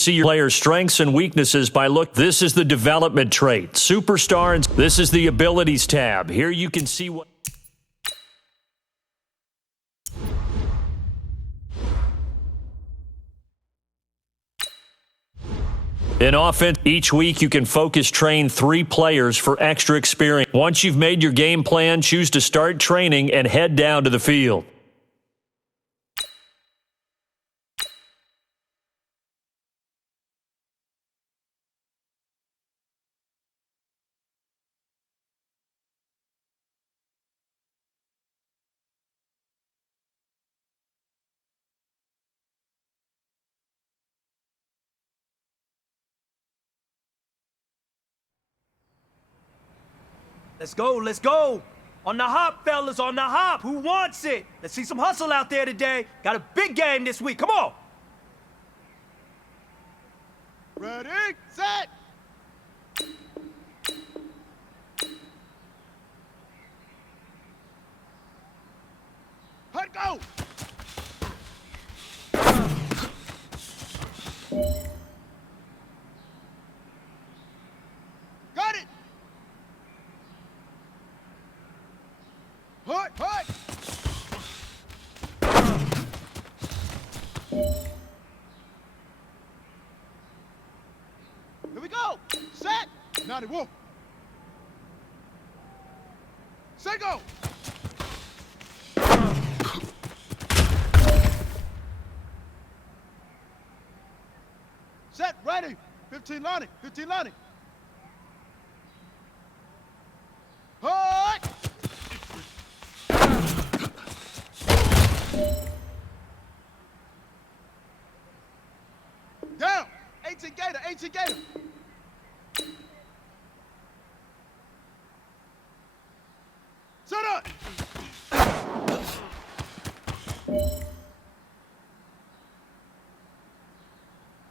See your player's strengths and weaknesses by look. This is the development trait, superstar, and this is the abilities tab. Here you can see what. In offense, each week you can focus train 3 players for extra experience. Once you've made your game plan, choose to start training and head down to the field. Let's go, let's go. On the hop, fellas, on the hop. Who wants it? Let's see some hustle out there today. Got a big game this week. Come on. Ready, set. Hut, go. Got it. Hut, hut. Here we go. Set. Naughty wolf. Set, go. Set, ready. 15 Lonnie, 15 Lonnie. Hut. Down. 18 Gator, 18 Gator. Set up.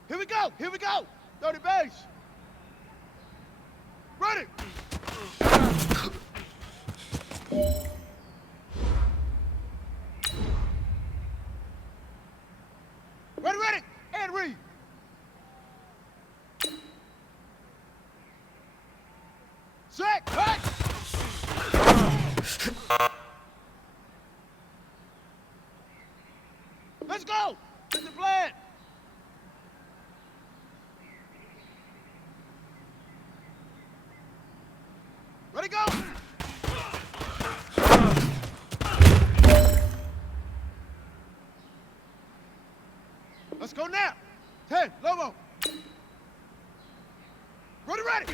Here we go, here we go. 30 base. Ready. Ready, ready. And read. Set, cut. Let's go. Get the plan. Ready, go. Let's go now. 10, Lobo. Ready, ready.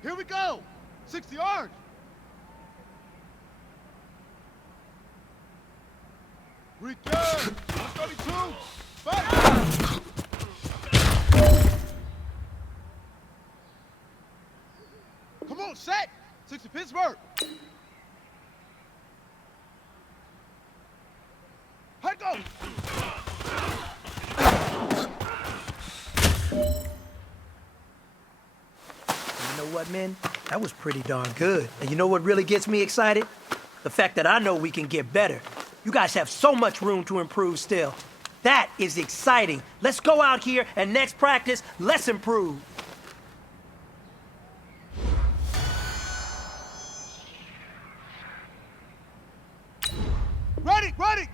Here we go. 60 orange. Return. 132. Fight. Come on, set. 60 Pittsburgh. Hut, go. You know what, man? That was pretty darn good. And you know what really gets me excited? The fact that I know we can get better. You guys have so much room to improve still. That is exciting. Let's go out here and next practice, let's improve. Ready, ready.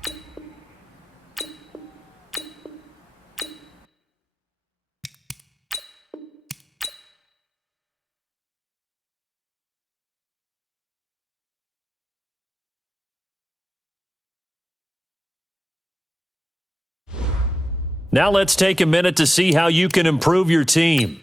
Now let's take a minute to see how you can improve your team.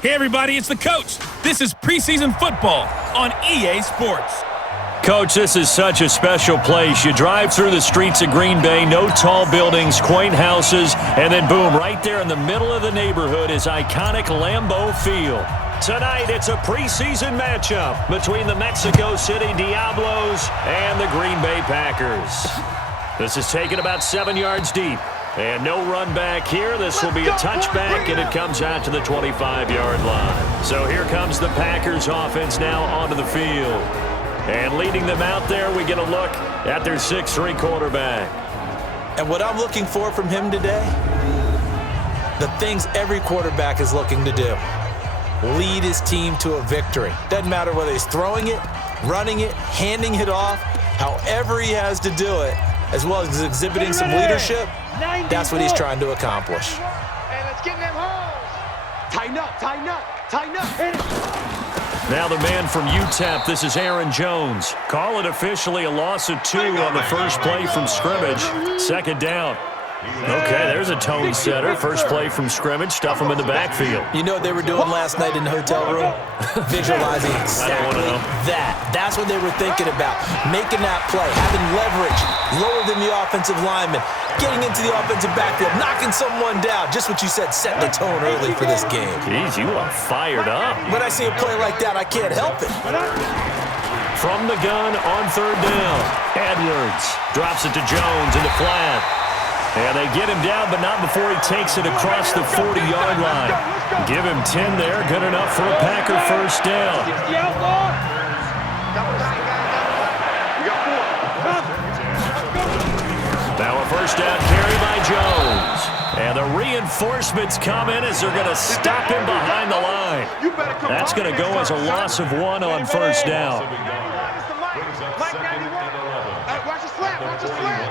Hey, everybody, it's the coach. This is preseason football on EA Sports. Coach, this is such a special place. You drive through the streets of Green Bay, no tall buildings, quaint houses, and then boom, right there in the middle of the neighborhood is iconic Lambeau Field. Tonight, it's a preseason matchup between the Mexico City Diablos and the Green Bay Packers. This is taken about 7 yards deep. And no run back here. This will be a touchback, and it comes out to the 25-yard line. So here comes the Packers offense now onto the field. And leading them out there, we get a look at their 6'3" quarterback. And what I'm looking for from him today, the things every quarterback is looking to do. Lead his team to a victory. Doesn't matter whether he's throwing it, running it, handing it off, however he has to do it, as well as exhibiting some leadership. That's what he's trying to accomplish. And let's get them holes. Tighten up, tighten up, tighten up. Hit it. Now the man from UTEP, this is Aaron Jones. Call it officially a loss of 2 on the first play from scrimmage. Second down. Okay, there's a tone setter. First play from scrimmage, stuff him in the backfield. You know what they were doing last night in the hotel room? Visualizing exactly that. That's what they were thinking about. Making that play, having leverage, lower than the offensive lineman, getting into the offensive backfield, knocking someone down. Just what you said, set the tone early for this game. Jeez, you are fired up. When I see a play like that, I can't help it. From the gun on third down, Edwards drops it to Jones in the flat. And they get him down, but not before he takes it across the 40-yard line. Give him 10 there, good enough for a Packer first down. Now a first down carry by Jones. And the reinforcements come in as they're going to stop him behind the line. That's going to go as a loss of 1 on first down. Watch the slant, watch the slant.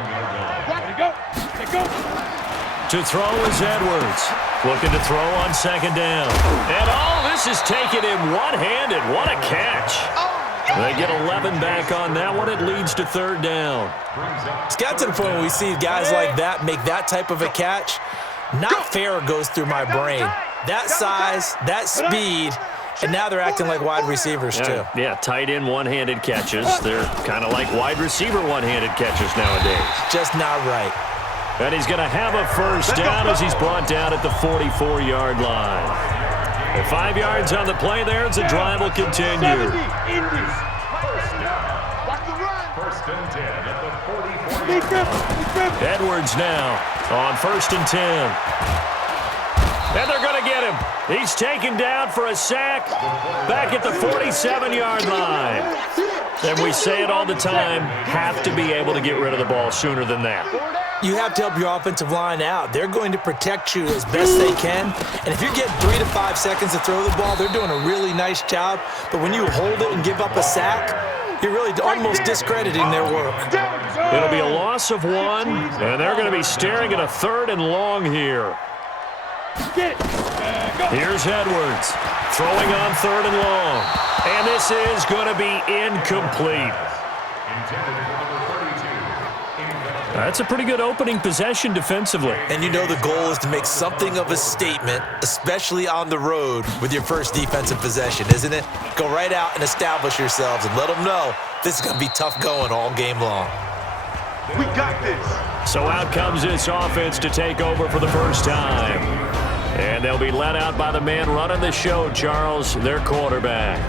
To throw is Edwards. Looking to throw on second down. And all this is taken in one-handed. What a catch. They get 11 back on that one. It leads to third down. It's got to the point where we see guys like that make that type of a catch. Not fair goes through my brain. That size, that speed, and now they're acting like wide receivers too. Yeah, tight end one-handed catches. They're kind of like wide receiver one-handed catches nowadays. Just not right. And he's going to have a first down as he's brought down at the 44-yard line. And 5 yards on the play there as the drive will continue. Edwards now on 1st and 10. And they're going to get him. He's taken down for a sack back at the 47-yard line. And we say it all the time, have to be able to get rid of the ball sooner than that. You have to help your offensive line out. They're going to protect you as best they can. And if you're getting 3 to 5 seconds to throw the ball, they're doing a really nice job. But when you hold it and give up a sack, you're really almost discrediting their work. It'll be a loss of 1, and they're going to be staring at a 3rd and long here. Here's Edwards, throwing on 3rd and long. And this is going to be incomplete. That's a pretty good opening possession defensively. And you know the goal is to make something of a statement, especially on the road with your first defensive possession, isn't it? Go right out and establish yourselves and let them know this is going to be tough going all game long. We got this. So out comes this offense to take over for the first time. And they'll be let out by the man running the show, Charles, their quarterback.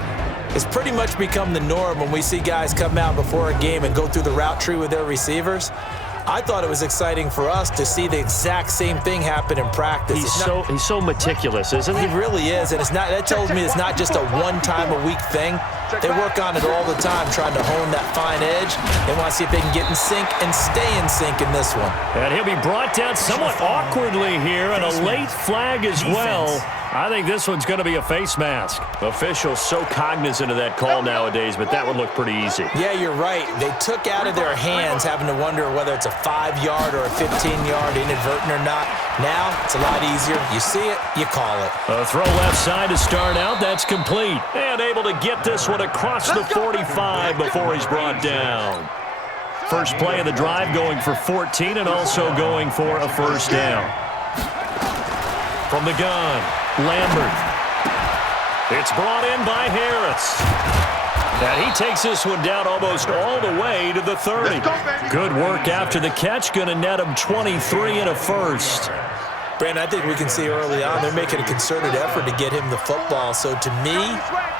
It's pretty much become the norm when we see guys come out before a game and go through the route tree with their receivers. I thought it was exciting for us to see the exact same thing happen in practice. He's so meticulous, isn't he? He really is, and that tells me it's not just a one-time-a-week thing. They work on it all the time, trying to hone that fine edge. They want to see if they can get in sync and stay in sync in this one. And he'll be brought down somewhat awkwardly here, and a late flag as well. I think this one's going to be a face mask. Officials so cognizant of that call nowadays, but that would look pretty easy. Yeah, you're right. They took out of their hands having to wonder whether it's a 5-yard or a 15-yard inadvertent or not. Now, it's a lot easier. You see it, you call it. A throw left side to start out. That's complete. And able to get this one across the 45 before he's brought down. First play of the drive going for 14 and also going for a first down. From the gun, Lambert It's brought in by Harris. And he takes this one down almost all the way to the 30. Good work after the catch. Going to net him 23 and a first. Brandon, I think we can see early on they're making a concerted effort to get him the football. So to me,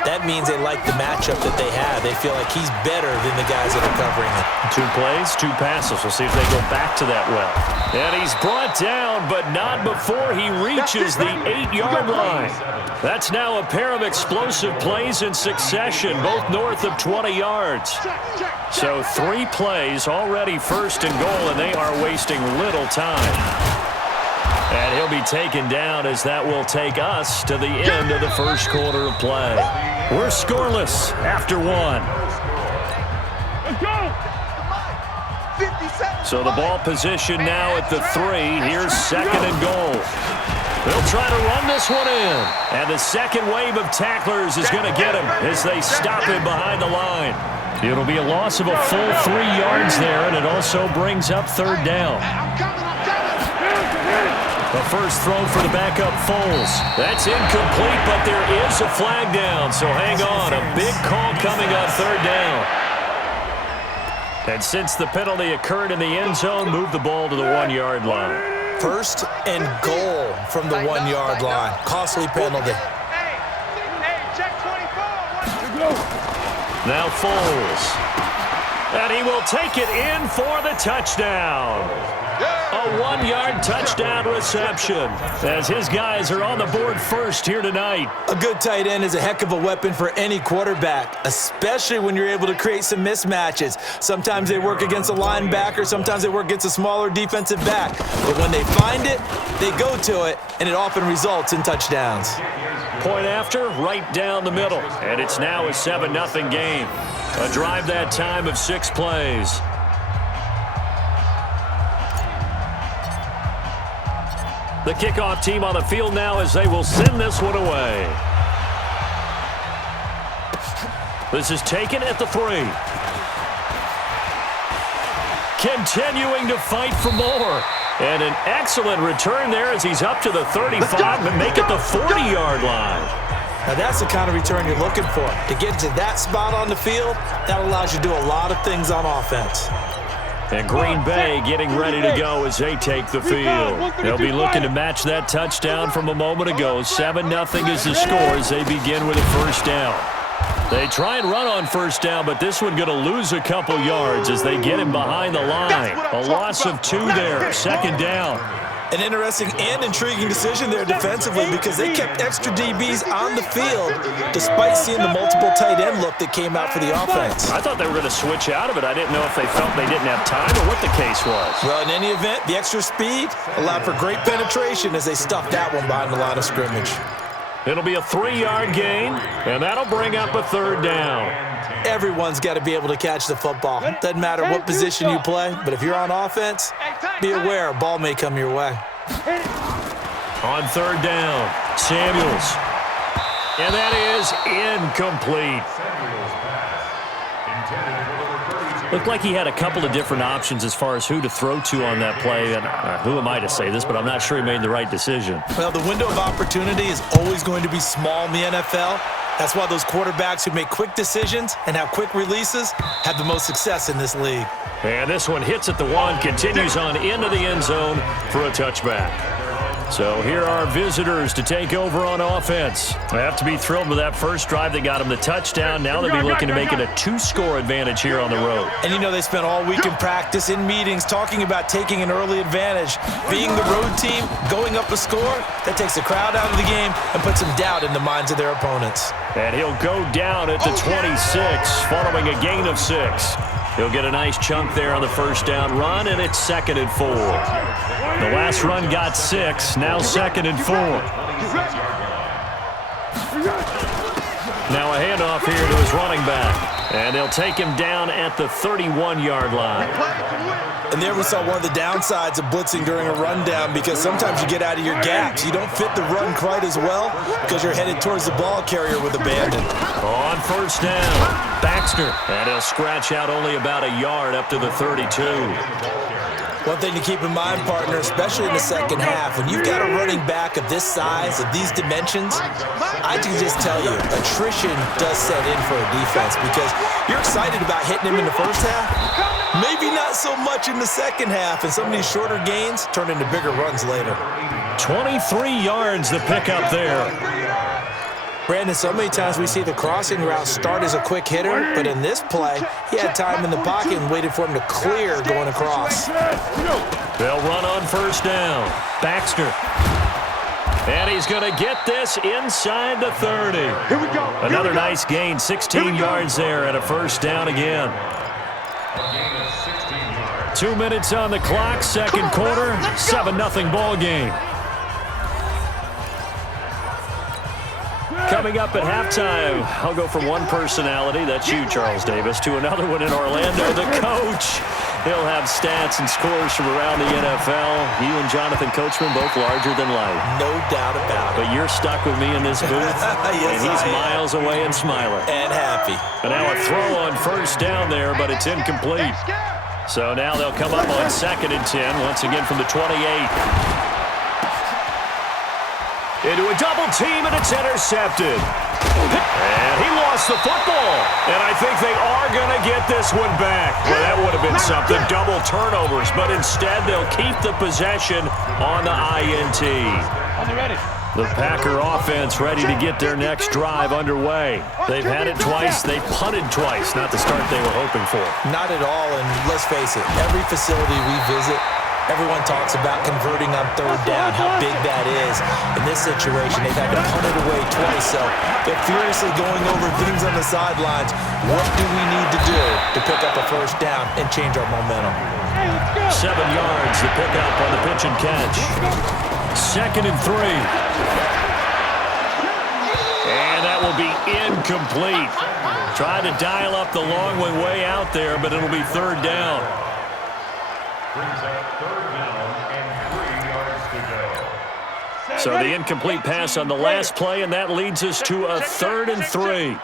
that means they like the matchup that they have. They feel like he's better than the guys that are covering him. 2 plays, 2 passes. We'll see if they go back to that well. And he's brought down, but not before he reaches the 8-yard line. That's now a pair of explosive plays in succession, both north of 20 yards. So 3 plays, already first and goal, and they are wasting little time. And he'll be taken down as that will take us to the end of the first quarter of play. We're scoreless after 1. Let's go! So the ball position now at the 3. Here's second and goal. They'll try to run this one in. And the second wave of tacklers is going to get him as they stop him behind the line. It'll be a loss of a full 3 yards there, and it also brings up third down. The first throw for the backup Foles. That's incomplete, but there is a flag down, so hang on. A big call coming on third down. And since the penalty occurred in the end zone, move the ball to the 1-yard line. First and goal from the 1-yard line. Costly penalty. Hey, check 24. Now Foles. And he will take it in for the touchdown. A 1-yard touchdown reception as his guys are on the board first here tonight. A good tight end is a heck of a weapon for any quarterback, especially when you're able to create some mismatches. Sometimes they work against a linebacker, sometimes they work against a smaller defensive back. But when they find it, they go to it, and it often results in touchdowns. Point after, right down the middle. And it's now a 7-0 game. A drive that time of 6 plays. The kickoff team on the field now as they will send this one away. This is taken at the 3. Continuing to fight for more. And an excellent return there as he's up to the 35 and make it the 40-yard line. Now that's the kind of return you're looking for. To get to that spot on the field, that allows you to do a lot of things on offense. And Green Bay getting ready to go as they take the field. They'll be looking to match that touchdown from a moment ago. 7-0 is the score as they begin with a first down. They try and run on first down, but this one going to lose a couple yards as they get him behind the line. A loss of 2 there, second down. An interesting and intriguing decision there defensively because they kept extra DBs on the field despite seeing the multiple tight end look that came out for the offense. I thought they were going to switch out of it. I didn't know if they felt they didn't have time or what the case was. Well, in any event, the extra speed allowed for great penetration as they stuffed that one behind the line of scrimmage. It'll be a 3-yard gain, and that'll bring up a third down. Everyone's got to be able to catch the football. Doesn't matter what position you play, but if you're on offense, be aware a ball may come your way. On third down, Samuels. And that is incomplete. Looked like he had a couple of different options as far as who to throw to on that play. And who am I to say this, but I'm not sure he made the right decision. Well, the window of opportunity is always going to be small in the NFL. That's why those quarterbacks who make quick decisions and have quick releases have the most success in this league. And this one hits at the 1, continues on into the end zone for a touchback. So here are visitors to take over on offense. They have to be thrilled with that first drive that got them the touchdown. Now they'll be looking to make it a 2-score advantage here on the road. And you know they spent all week in practice, in meetings, talking about taking an early advantage. Being the road team, going up a score, that takes the crowd out of the game and puts some doubt in the minds of their opponents. And he'll go down at the 26 following a gain of 6. He'll get a nice chunk there on the first down run, and it's 2nd and 4. The last run got 6, now 2nd and 4. Now a handoff here to his running back, and they'll take him down at the 31-yard line. And there we saw one of the downsides of blitzing during a rundown because sometimes you get out of your gaps. You don't fit the run quite as well because you're headed towards the ball carrier with abandon. On first down, Baxter. And he'll scratch out only about a yard up to the 32. One thing to keep in mind, partner, especially in the second half, when you've got a running back of this size, of these dimensions, I can just tell you, attrition does set in for a defense because you're excited about hitting him in the first half, maybe not so much in the second half, and some of these shorter gains turn into bigger runs later. 23 yards the pickup there. Brandon, so many times we see the crossing route start as a quick hitter, but in this play, he had time in the pocket and waited for him to clear going across. They'll run on first down. Baxter. And he's going to get this inside the 30. Here we go. Another nice gain, 16 yards there and a first down again. 2 minutes on the clock, second quarter, 7-0 ball game. Coming up at halftime, I'll go from one personality, that's you, Charles Davis, to another one in Orlando, the coach. He'll have stats and scores from around the NFL. You and Jonathan Coachman, both larger than life. No doubt about it. But you're stuck with me in this booth, Yes, and he's I am. miles away and smiling. And happy. And now a throw on first down there, but it's incomplete. So now they'll come up on 2nd and 10, once again from the 28. Into a double team, and it's intercepted. And he lost the football. And I think they are going to get this one back. Well, that would have been something, double turnovers. But instead, they'll keep the possession on the INT. The Packer offense ready to get their next drive underway. They've had it twice. They punted twice. Not the start they were hoping for. Not at all, and let's face it, every facility we visit, everyone talks about converting on third down, how big that is. In this situation, they've had to punt it away twice, so they're furiously going over things on the sidelines. What do we need to do to pick up a first down and change our momentum? 7 yards, the pickup on the pitch and catch. 2nd and 3. And that will be incomplete. Trying to dial up the long one way out there, but it'll be third down. So the incomplete pass on the last play, and that leads us to a 3rd and 3.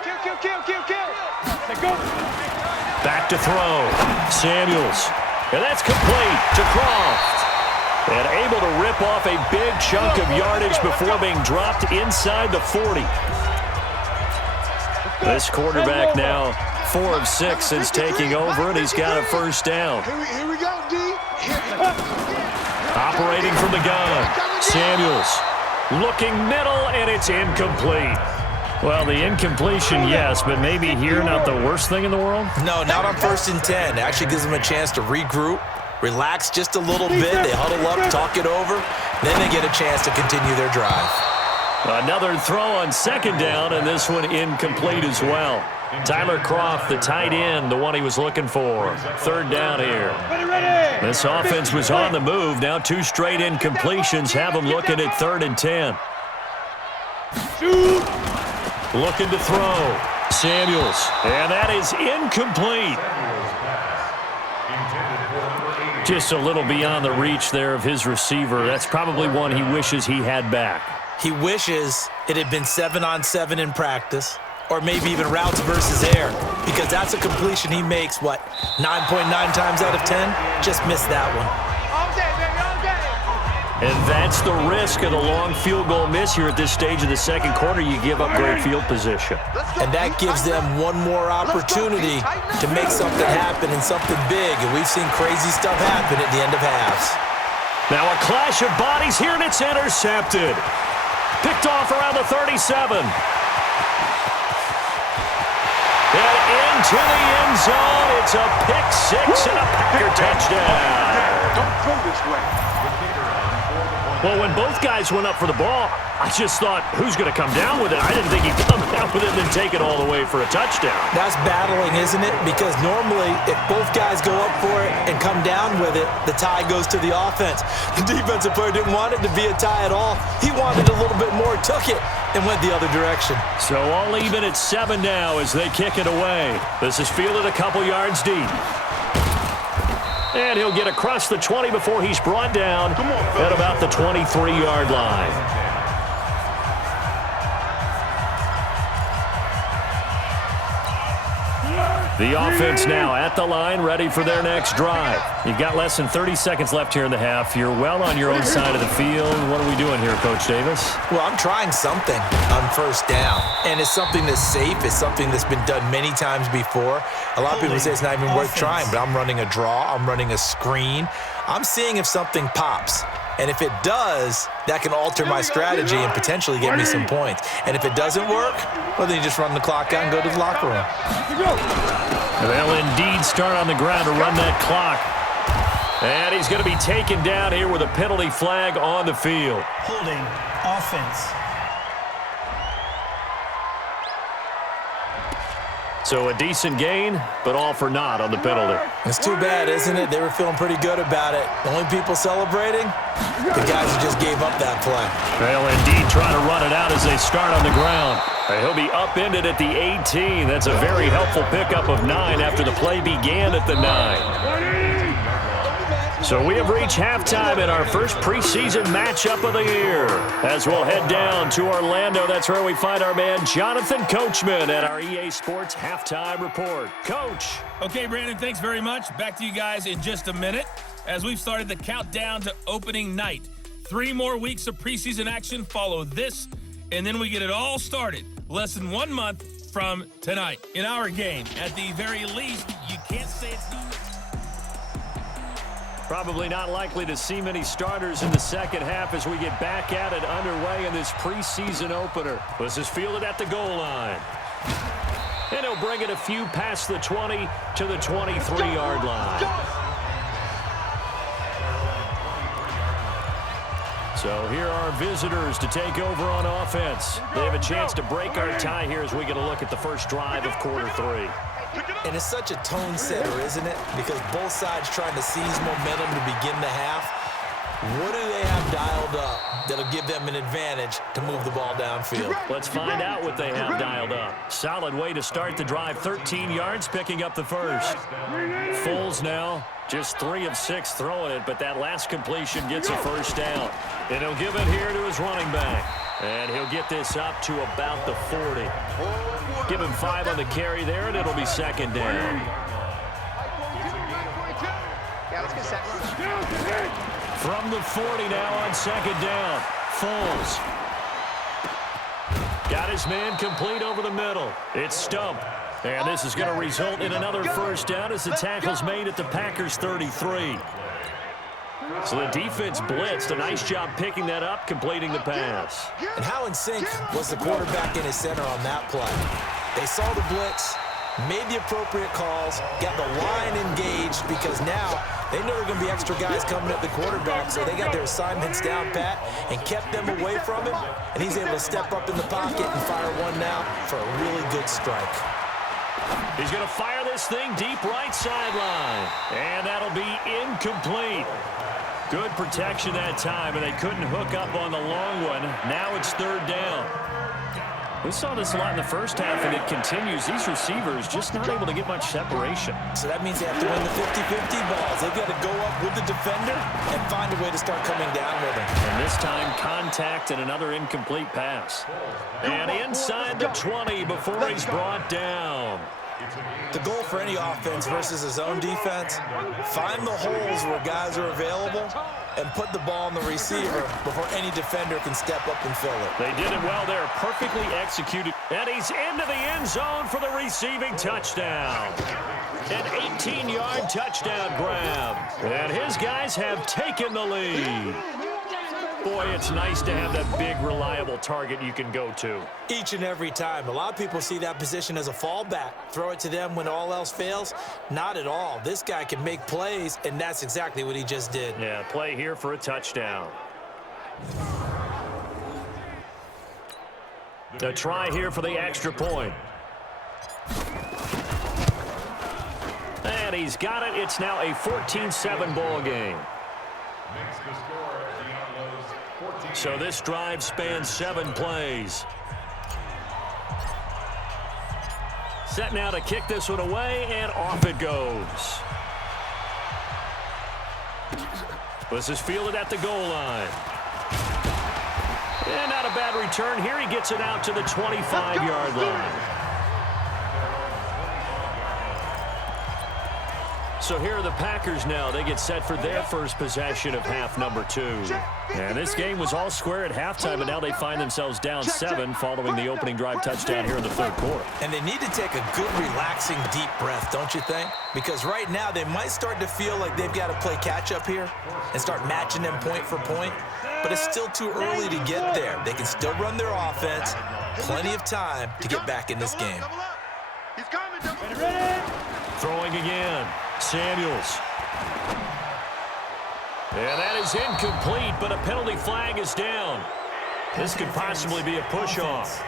Back to throw. Samuels. And that's complete to Croft. And able to rip off a big chunk of yardage before being dropped inside the 40. This quarterback now 4 of 6 since taking over, and he's got a first down. Here we go, D. Operating from the gun, Samuels. Looking middle, and it's incomplete. Well, the incompletion, yes, but maybe here not the worst thing in the world? No, not on 1st and 10. It actually gives them a chance to regroup, relax just a little bit. They huddle up, talk it over. Then they get a chance to continue their drive. Another throw on 2nd down, and this one incomplete as well. Tyler Croft, the tight end, the one he was looking for. 3rd down here. This offense was on the move. Now 2 straight incompletions have them looking at 3rd and 10. Looking to throw. Samuels. And that is incomplete. Just a little beyond the reach there of his receiver. That's probably one he wishes he had back. He wishes it had been 7-on-7 in practice, or maybe even routes versus air, because that's a completion he makes, 9.9 times out of 10? Just missed that one. All day, baby, all day. And that's the risk of the long field goal miss here at this stage of the second quarter. You give up great field position. And that gives them one more opportunity to make something happen and something big, and we've seen crazy stuff happen at the end of halves. Now a clash of bodies here, and it's intercepted. Picked off around the 37. And into the end zone. It's a pick 6 and a Packer touchdown. Don't go this way. Well, when both guys went up for the ball, I just thought, who's going to come down with it? I didn't think he'd come down with it and then take it all the way for a touchdown. That's battling, isn't it? Because normally, if both guys go up for it and come down with it, the tie goes to the offense. The defensive player didn't want it to be a tie at all. He wanted a little bit more, took it, and went the other direction. So all even at 7 now as they kick it away. This is fielded a couple yards deep. And he'll get across the 20 before he's brought down at about the 23-yard line. The offense now at the line, ready for their next drive. You've got less than 30 seconds left here in the half. You're well on your own side of the field. What are we doing here, Coach Davis? Well, I'm trying something on first down, and it's something that's safe. It's something that's been done many times before. A lot of people say it's not even worth trying, but I'm running a draw. I'm running a screen. I'm seeing if something pops. And if it does, that can alter my strategy and potentially get me some points. And if it doesn't work, well, then you just run the clock out and go to the locker room. They'll indeed start on the ground to run that clock. And he's going to be taken down here with a penalty flag on the field. Holding offense. So a decent gain, but all for naught on the penalty. It's too bad, isn't it? They were feeling pretty good about it. The only people celebrating, the guys who just gave up that play. They'll indeed try to run it out as they start on the ground. He'll be upended at the 18. That's a very helpful pickup of 9 after the play began at the 9. So we have reached halftime in our first preseason matchup of the year. As we'll head down to Orlando, that's where we find our man Jonathan Coachman at our EA Sports Halftime Report. Coach. Okay, Brandon, thanks very much. Back to you guys in just a minute as we've started the countdown to opening night. 3 more weeks of preseason action follow this, and then we get it all started less than 1 month from tonight. In our game, at the very least, you can't say it's not. Probably not likely to see many starters in the second half as we get back at it underway in this preseason opener. This is fielded at the goal line. And he'll bring it a few past the 20 to the 23-yard line. So here are our visitors to take over on offense. They have a chance to break our tie here as we get a look at the first drive of quarter 3. And it's such a tone setter, isn't it? Because both sides trying to seize momentum to begin the half. What do they have dialed up that'll give them an advantage to move the ball downfield? Let's find out what they have dialed up. Solid way to start the drive. 13 yards, picking up the first. Foles now, just 3 of 6 throwing it, but that last completion gets a first down. And he'll give it here to his running back. And he'll get this up to about the 40. Give him 5 on the carry there, and it'll be second down. Yeah, let's get set. From the 40 now on second down. Foles. Got his man complete over the middle. It's Stump. And this is going to result in another first down as the tackle's made at the Packers' 33. So the defense blitzed. A nice job picking that up, completing the pass. And how in sync was the quarterback in his center on that play? They saw the blitz, made the appropriate calls, got the line engaged because now they know there are going to be extra guys coming at the quarterback, so they got their assignments down pat and kept them away from him, and he's able to step up in the pocket and fire one now for a really good strike. He's going to fire this thing deep right sideline, and that'll be incomplete. Good protection that time, and they couldn't hook up on the long one. Now it's third down. We saw this a lot in the first half, and it continues. These receivers just not able to get much separation. So that means they have to win the 50-50 balls. They've got to go up with the defender and find a way to start coming down with him. And this time, contact and another incomplete pass. And inside the 20 before he's brought down. The goal for any offense versus a zone defense, find the holes where guys are available and put the ball on the receiver before any defender can step up and fill it. They did it well there, perfectly executed. And he's into the end zone for the receiving touchdown. An 18-yard touchdown grab. And his guys have taken the lead. Boy, it's nice to have that big, reliable target you can go to. Each and every time. A lot of people see that position as a fallback. Throw it to them when all else fails. Not at all. This guy can make plays, and that's exactly what he just did. Yeah, play here for a touchdown. A try here for the extra point. And he's got it. It's now a 14-7 ball game. So this drive spans 7 plays. Set now to kick this one away, and off it goes. This is fielded at the goal line. And not a bad return here. He gets it out to the 25-yard line. So here are the Packers now. They get set for their first possession of half number 2. And this game was all square at halftime, but now they find themselves down 7 following the opening drive touchdown here in the third quarter. And they need to take a good, relaxing, deep breath, don't you think? Because right now they might start to feel like they've got to play catch-up here and start matching them point for point. But it's still too early to get there. They can still run their offense. Plenty of time to get back in this game. He's coming. Throwing again. Samuels. And that is incomplete, but a penalty flag is down. This could possibly be a push-off.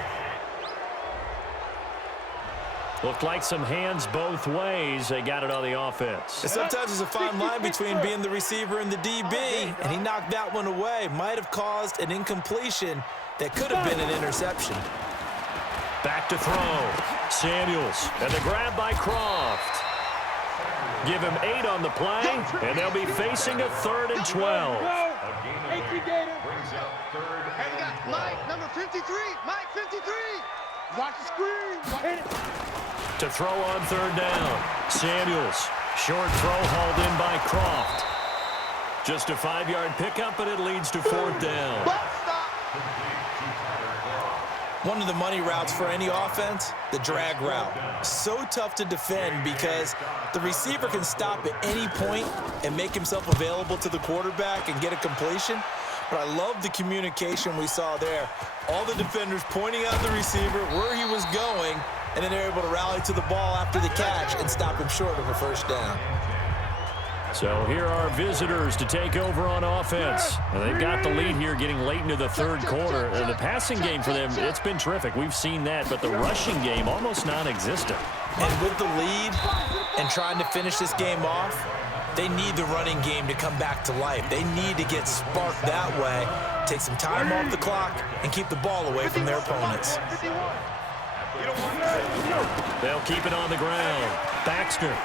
Looked like some hands both ways. They got it on the offense. And sometimes there's a fine line between being the receiver and the DB, and he knocked that one away. Might have caused an incompletion that could have been an interception. Back to throw. Samuels. And the grab by Croft. Give him 8 on the play, and they'll be facing a 3rd and 12. Hey, we got Mike, number 53. Mike, 53. Watch the screen. To throw on 3rd down. Samuels. Short throw hauled in by Croft. Just a 5-yard pickup, but it leads to 4th down. One of the money routes for any offense, the drag route. So tough to defend because the receiver can stop at any point and make himself available to the quarterback and get a completion. But I love the communication we saw there. All the defenders pointing out the receiver, where he was going, and then they're able to rally to the ball after the catch and stop him short of a 1st down. So here are visitors to take over on offense. And they've got the lead here getting late into the 3rd quarter. The passing game for them, it's been terrific. We've seen that, but the rushing game almost non-existent. And with the lead and trying to finish this game off, they need the running game to come back to life. They need to get sparked that way, take some time off the clock, and keep the ball away from their opponents. They'll keep it on the ground. Baxter.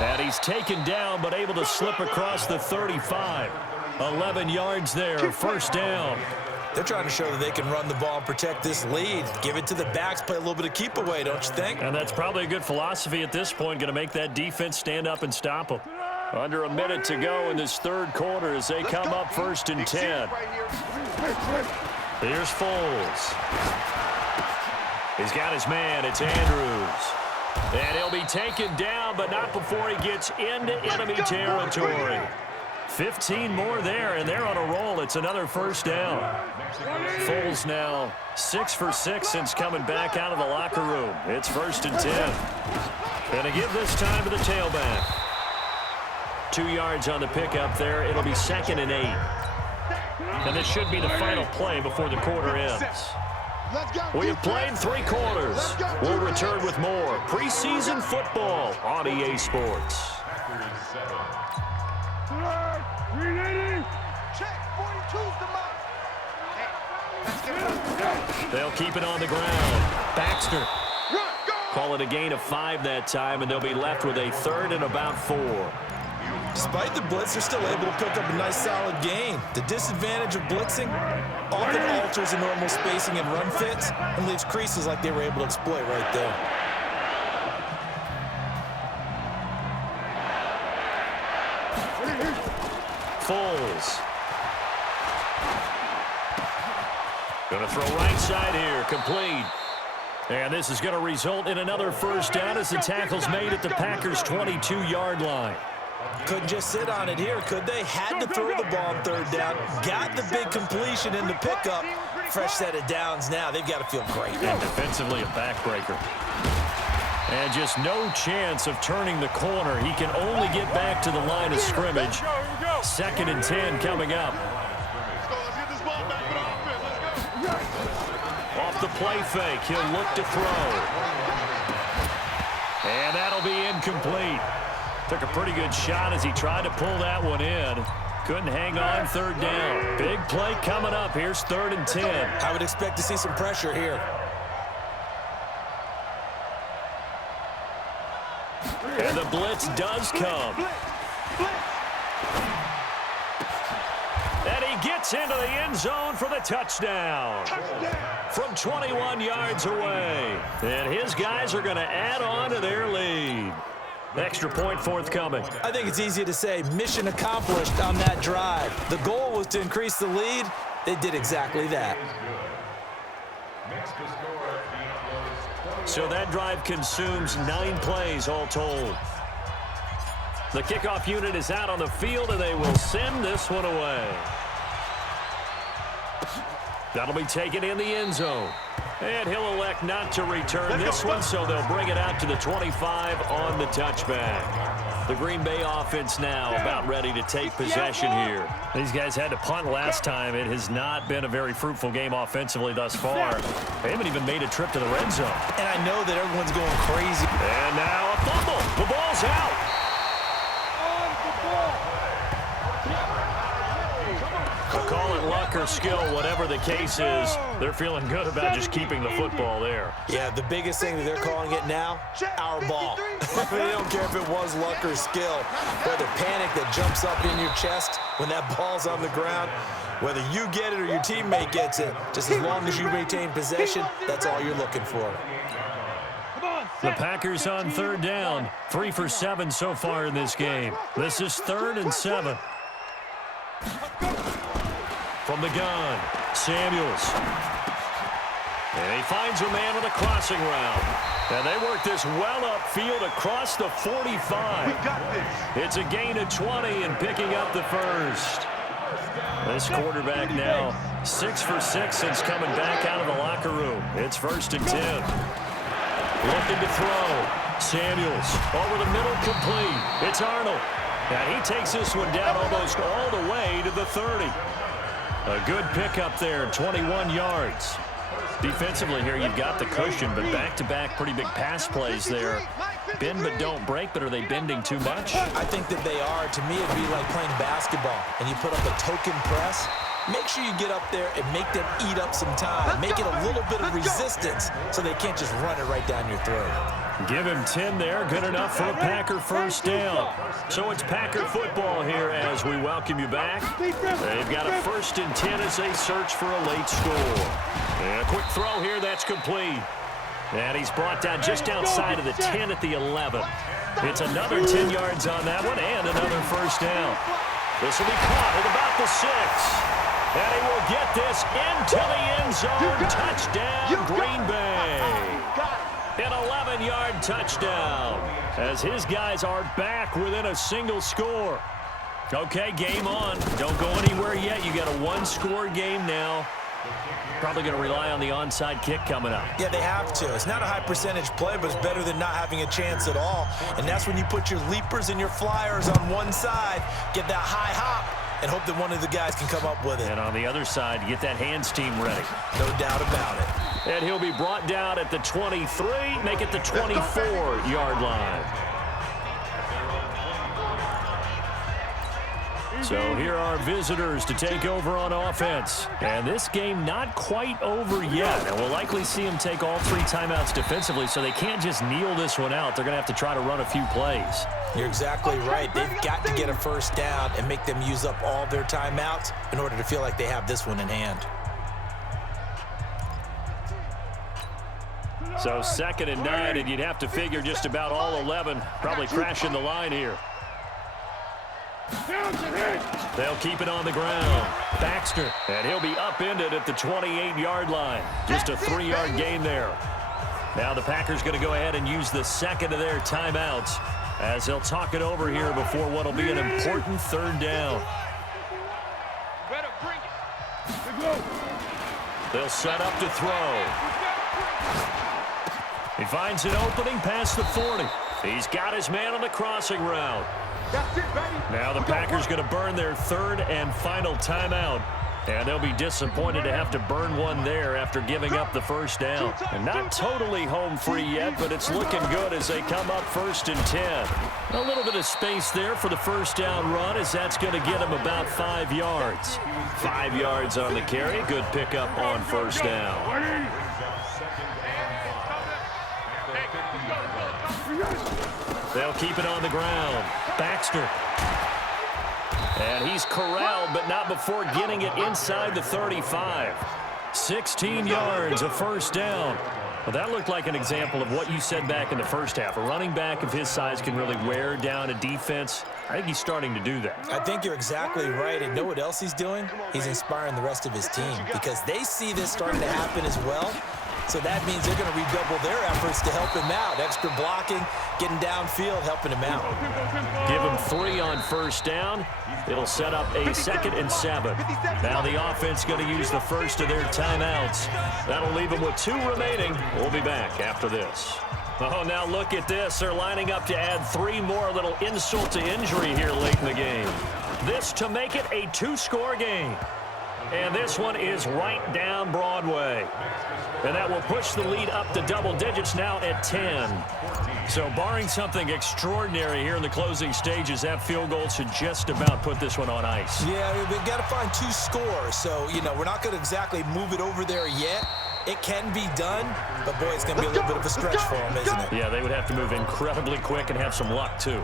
And he's taken down, but able to slip across the 35. 11 yards there, 1st down. They're trying to show that they can run the ball and protect this lead. Give it to the backs, play a little bit of keep away, don't you think? And that's probably a good philosophy at this point, going to make that defense stand up and stop them. Under a minute to go in this 3rd quarter as they come up 1st and 10. Here's Foles. He's got his man. It's Andrews. And he'll be taken down, but not before he gets into enemy territory. 15 more there, and they're on a roll. It's another 1st down. Foles now 6 for 6 since coming back out of the locker room. It's 1st and 10. And to give this time to the tailback. 2 yards on the pickup there. It'll be 2nd and 8. And this should be the final play before the quarter ends. We have played 3 quarters. We'll return with more preseason football on EA Sports. They'll keep it on the ground. Baxter. Call it a gain of 5 that time, and they'll be left with a 3rd and about 4. Despite the blitz, they're still able to pick up a nice solid gain. The disadvantage of blitzing often alters the normal spacing and run fits and leaves creases like they were able to exploit right there. Foles. Going to throw right side here, complete. And this is going to result in another 1st down as the tackle's made at the Packers' 22-yard line. Couldn't just sit on it here, could they? Had to throw the ball on 3rd down. Got the big completion in the pickup. Fresh set of downs now. They've got to feel great. And defensively a backbreaker. And just no chance of turning the corner. He can only get back to the line of scrimmage. 2nd and 10 coming up. Off the play fake, he'll look to throw. And that'll be incomplete. Took a pretty good shot as he tried to pull that one in. Couldn't hang on 3rd down. Big play coming up. Here's 3rd and 10. I would expect to see some pressure here. And the blitz does come. And he gets into the end zone for the touchdown. From 21 yards away. And his guys are going to add on to their lead. Extra point forthcoming. I think it's easy to say mission accomplished on that drive. The goal was to increase the lead. They did exactly that. So that drive consumes 9 plays all told. The kickoff unit is out on the field, and they will send this one away. That'll be taken in the end zone. And he'll elect not to return this one, so they'll bring it out to the 25 on the touchback. The Green Bay offense now about ready to take possession here. These guys had to punt last time. It has not been a very fruitful game offensively thus far. They haven't even made a trip to the red zone. And I know that everyone's going crazy. And now a fumble. The ball's out. Call it luck or skill, whatever the case is. They're feeling good about just keeping the football there. Yeah, the biggest thing that they're calling it now, our ball. They don't care if it was luck or skill, but the panic that jumps up in your chest when that ball's on the ground, whether you get it or your teammate gets it, just as long as you maintain possession, that's all you're looking for. The Packers on third down, 3 for 7 so far in this game. This is 3rd and 7. From the gun, Samuels. And he finds a man with a crossing route. And they work this well upfield across the 45. We got this. It's a gain of 20 and picking up the first. This quarterback now 6 for 6 since coming back out of the locker room. It's 1st and 10. Looking to throw. Samuels over the middle, complete. It's Arnold. And he takes this one down almost all the way to the 30. A good pickup there, 21 yards. Defensively here, you've got the cushion, but back-to-back pretty big pass plays there. Bend but don't break, but are they bending too much? I think that they are. To me, it'd be like playing basketball, and you put up a token press. Make sure you get up there and make them eat up some time. Make it a little bit of resistance so they can't just run it right down your throat. Give him 10 there. Good enough for a Packer first down. So it's Packer football here as we welcome you back. They've got a 1st and 10 as they search for a late score. And a quick throw here. That's complete. And he's brought down just outside of the 10 at the 11. It's another 10 yards on that one and another first down. This will be caught at about the 6. And he will get this into the end zone. Touchdown, Green Bay. An 11-yard touchdown as his guys are back within a single score. Okay, game on. Don't go anywhere yet. You got a 1-score game now. Probably going to rely on the onside kick coming up. Yeah, they have to. It's not a high percentage play, but it's better than not having a chance at all. And that's when you put your leapers and your flyers on one side, get that high hop, and hope that one of the guys can come up with it. And on the other side, get that hands team ready. No doubt about it. And he'll be brought down at the 23, make it the 24-yard line. So here are visitors to take over on offense. And this game not quite over yet. And we'll likely see them take all 3 timeouts defensively, so they can't just kneel this one out. They're going to have to try to run a few plays. You're exactly right. They've got to get a first down and make them use up all their timeouts in order to feel like they have this one in hand. So 2nd and 9, and you'd have to figure just about all 11 probably crashing the line here. They'll keep it on the ground. Baxter, and he'll be upended at the 28-yard line. Just a 3-yard gain there. Now the Packers going to go ahead and use the 2nd of their timeouts as they'll talk it over here before what will be an important 3rd down. They'll set up to throw. He finds an opening past the 40. He's got his man on the crossing route. Now the Packers going to burn their 3rd and final timeout. And they'll be disappointed to have to burn one there after giving up the first down. And not totally home free yet, but it's looking good as they come up 1st and 10. A little bit of space there for the first down run as that's going to get them about 5 yards. 5 yards on the carry. Good pickup on first down. They'll keep it on the ground. Baxter. And he's corralled, but not before getting it inside the 35. 16 yards, a first down. Well, that looked like an example of what you said back in the first half. A running back of his size can really wear down a defense. I think he's starting to do that. I think you're exactly right. And know what else he's doing? He's inspiring the rest of his team because they see this starting to happen as well. So that means they're going to redouble their efforts to help him out. Extra blocking, getting downfield, helping him out. Give him 3 on first down. It'll set up a 2nd and 7. Now the offense going to use the first of their timeouts. That'll leave them with 2 remaining. We'll be back after this. Oh, now look at this. They're lining up to add 3 more. Little insult to injury here late in the game. This to make it a 2-score game. And this one is right down Broadway. And that will push the lead up to double digits now at 10. So barring something extraordinary here in the closing stages, that field goal should just about put this one on ice. Yeah, we've got to find 2 scores. So, we're not going to exactly move it over there yet. It can be done, but, boy, it's going to be a little bit of a stretch for them, isn't it? Yeah, they would have to move incredibly quick and have some luck, too.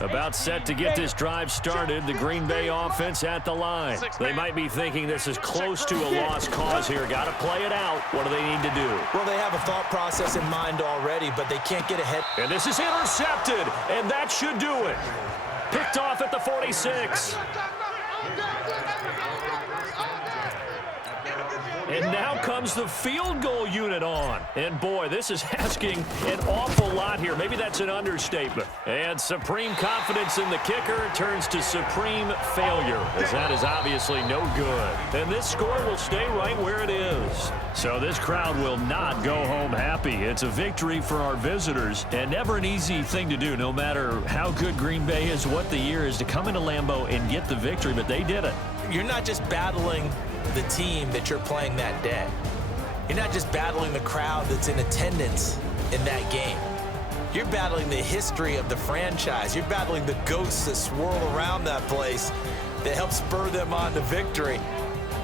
About set to get this drive started, the Green Bay offense at the line. They might be thinking this is close to a lost cause here. Got to play it out. What do they need to do? Well, they have a thought process in mind already, but they can't get ahead. And this is intercepted, and that should do it. Picked off at the 46. And now comes the field goal unit on. And, boy, this is asking an awful lot here. Maybe that's an understatement. And supreme confidence in the kicker turns to supreme failure, as that is obviously no good. And this score will stay right where it is. So this crowd will not go home happy. It's a victory for our visitors, and never an easy thing to do, no matter how good Green Bay is, what the year is, to come into Lambeau and get the victory, but they did it. You're not just battling the team that you're playing that day. You're not just battling the crowd that's in attendance in that game. You're battling the history of the franchise. You're battling the ghosts that swirl around that place that help spur them on to victory.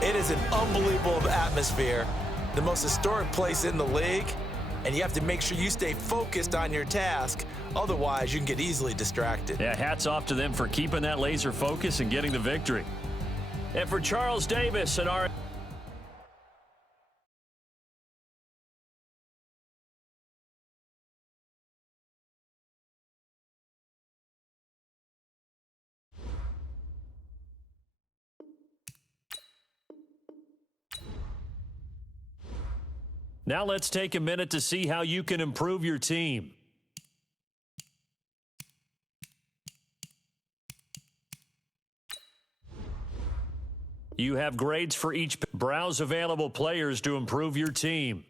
It is an unbelievable atmosphere, the most historic place in the league, and you have to make sure you stay focused on your task. Otherwise, you can get easily distracted. Yeah, hats off to them for keeping that laser focus and getting the victory. And for Charles Davis and our Now let's take a minute to see how you can improve your team. You have grades for each. Browse available players to improve your team.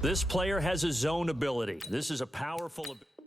This player has a zone ability. This is a powerful ability.